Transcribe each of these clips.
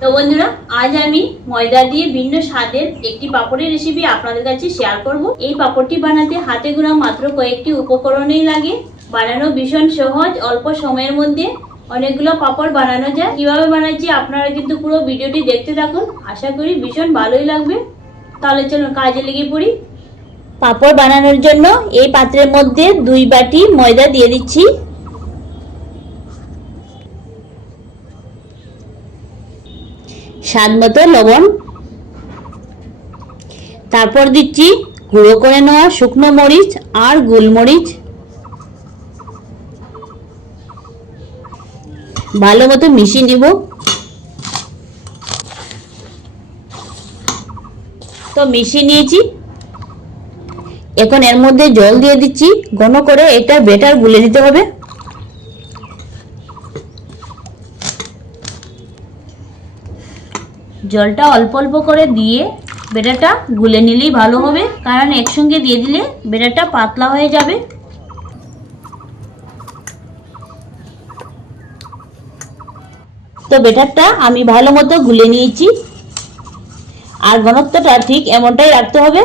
তো বন্ধুরা, আজ আমি ময়দা দিয়ে ভিন্ন স্বাদের একটি পাপড়ের রেসিপি আপনাদের কাছে শেয়ার করব। এই পাপড়টি বানাতে হাতে গোড়া মাত্র কয়েকটি উপকরণই লাগে। বানানো ভীষণ সহজ, অল্প সময়ের মধ্যে অনেকগুলো পাপড় বানানো যায়। কীভাবে বানাচ্ছি আপনারা কিন্তু পুরো ভিডিওটি দেখতে থাকুন। আশা করি ভীষণ ভালোই লাগবে। তাহলে চলুন কাজে লেগে পড়ি। পাপড় বানানোর জন্য এই পাত্রের মধ্যে দুই বাটি ময়দা দিয়ে দিচ্ছি। স্বাদ মতো লবণ। তারপর দিচ্ছি গুঁড়ো করে নেওয়া শুকনো মরিচ আর গোলমরিচ। ভালো মতো মিশিয়ে নিব। তো মিশিয়ে নিয়েছি। এখন এর মধ্যে জল দিয়ে দিচ্ছি। ঘন করে এটা বেটার গুলে দিতে হবে। জলটা অল্প অল্প করে দিয়ে বেটাটা গুলে নিলেই ভালো হবে। কারণ একসঙ্গে দিয়ে দিলে বেটাটা পাতলা হয়ে যাবে। তো বেটারটা আমি ভালো মতো গুলে নিয়েছি। আর ঘনত্বটা ঠিক এমনটাই রাখতে হবে।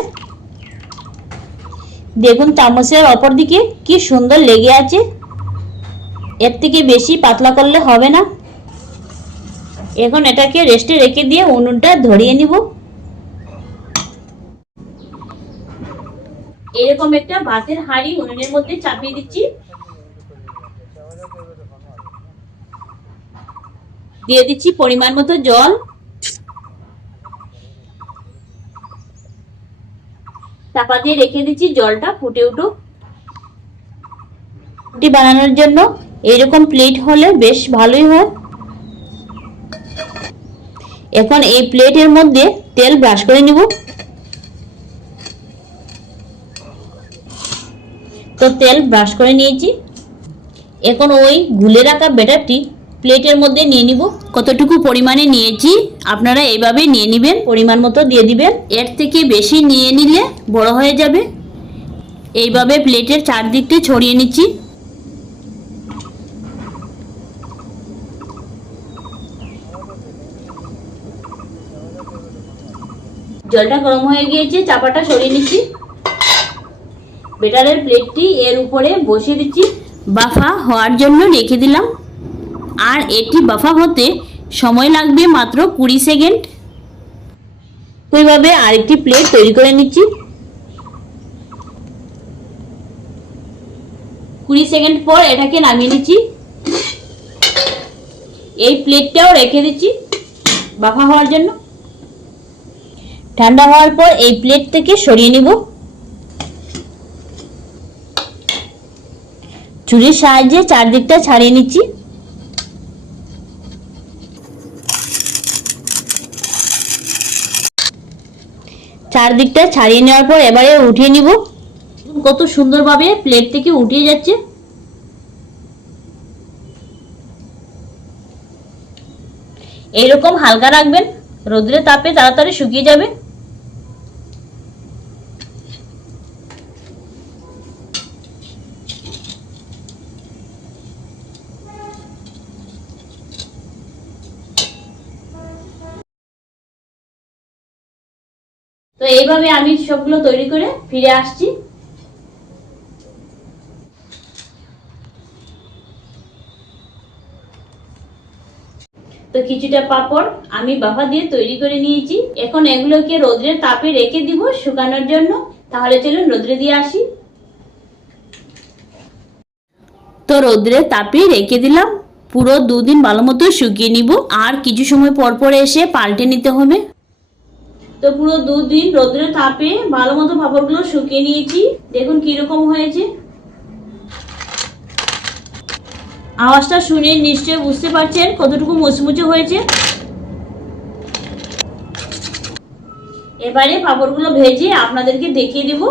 দেখুন চামচের অপর দিকে কি সুন্দর লেগে আছে। এর থেকে বেশি পাতলা করলে হবে না। এখন এটাকে রেস্টে রেখে দিয়ে উনুনটা ধরিয়ে নিব। এরকম একটা ভাতের হাঁড়ি উনুনের মধ্যে চাপিয়ে দিচ্ছি। দিয়ে দিচ্ছি পরিমাণ মতো জল। চাপা দিয়ে রেখে দিচ্ছি জলটা, ফুটে উঠুক। রুটি বানানোর জন্য এরকম প্লেট হলে বেশ ভালোই হয়। এখন এই প্লেটের মধ্যে তেল ব্রাশ করে নিব। তো তেল ব্রাশ করে নিয়েছি। এখন ওই গুলে রাখা ব্যাটারটি প্লেটের মধ্যে নিয়ে নিব। কতটুকু পরিমাণে নিয়েছি আপনারা এইভাবে নিয়ে নেবেন, পরিমাণ মতো দিয়ে দিবেন। এর থেকে বেশি নিয়ে নিলে বড় হয়ে যাবে। এইভাবে প্লেটের চারদিকটি ছড়িয়ে নিচ্ছি। জলটা গরম হয়ে গিয়েছে, চাপাটা সরিয়ে নিচ্ছি। বেটারের প্লেটটি এর উপরে বসিয়ে দিচ্ছি। বাফা হওয়ার জন্য রেখে দিলাম। আর এটি বাফা হতে সময় লাগবে মাত্র কুড়ি সেকেন্ড। ওইভাবে আরেকটি প্লেট তৈরি করে নিচ্ছি। কুড়ি সেকেন্ড পর এটাকে নামিয়ে নিচ্ছি। এই প্লেটটাও রেখে দিচ্ছি বাফা হওয়ার জন্য। ঠান্ডা হওয়ার পর এই প্লেট থেকে সরিয়ে নিব। চুরির সাহায্যে চারদিকটা ছাড়িয়ে নিচ্ছি। চারদিকটা ছাড়িয়ে নেওয়ার পর এবারে উঠিয়ে নিব। কত সুন্দরভাবে প্লেট থেকে উঠিয়ে যাচ্ছে। এইরকম হালকা রাখবেন, রোদ্রে তাপে তাড়াতাড়ি শুকিয়ে যাবে। তো এইভাবে আমি সবগুলো তৈরি করে ফিরে আসছি। তো কিছুটা পাপড় আমি বাফা দিয়ে তৈরি করে নিয়েছি। এখন এগুলোকে রোদ্রের তাপে রেখে দিব শুকানোর জন্য। তাহলে চলুন রোদ্রে দিয়ে আসি। তো রোদ্রে তাপে রেখে দিলাম। পুরো দুদিন ভালো মতো শুকিয়ে নিব। আর কিছু সময় পর পর এসে পাল্টে নিতে হবে। তো পুরো দুদিন রোদ্রে তাপে ভালো মতো পাপড়গুলো শুকিয়ে নিয়েছি। দেখুন কীরকম হয়েছে। আওয়াজটা শুনে নিশ্চয়ই বুঝতে পারছেন কতটুকু মুচমুচে হয়েছে। এবারে পাপড়গুলো ভেজে আপনাদেরকে দেখিয়ে দেব।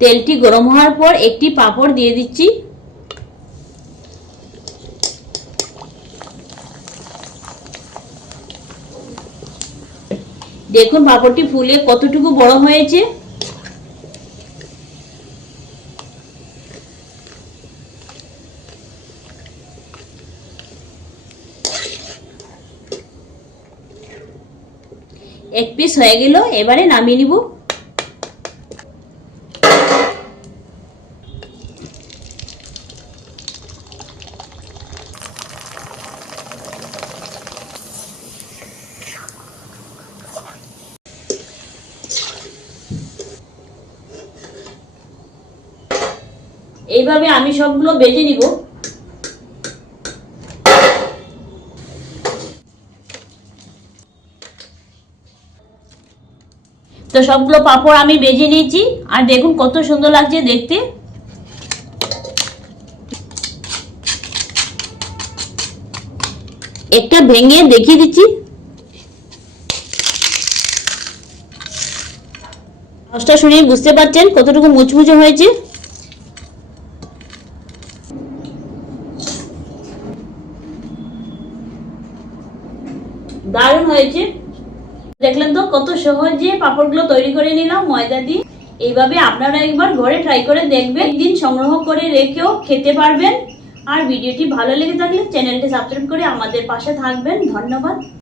তেলটি গরম হওয়ার পর একটি পাপড় দিয়ে দিচ্ছি। দেখুন পাপড়টি ফুলে কতটুকু বড় হয়েছে। এক পিস হয়ে গেল এবারে নামিয়ে নিব। এইভাবে আমি সবগুলো বেজে নিব। তো সবগুলো পাপড় আমি বেজে নিয়েছি। আর দেখুন কত সুন্দর লাগছে দেখতে। একটা ভেঙে দেখিয়ে দিচ্ছি। আওয়াজটা শুনে বুঝতে পারছেন কতটুকু মুচমুচে হয়েছে। দারুণ হয়েছে। দেখলেন তো কত সহজে পাপড়গুলো তৈরি করে নিলাম, ময়দা দিয়ে। এইভাবে আপনারা একবার ঘরে ট্রাই করে দেখবেন। দিন সংগ্রহ করে রেখেও খেতে পারবেন। আর ভিডিওটি ভালো লেগে থাকলে চ্যানেলটি সাবস্ক্রাইব করে আমাদের পাশে থাকবেন। ধন্যবাদ।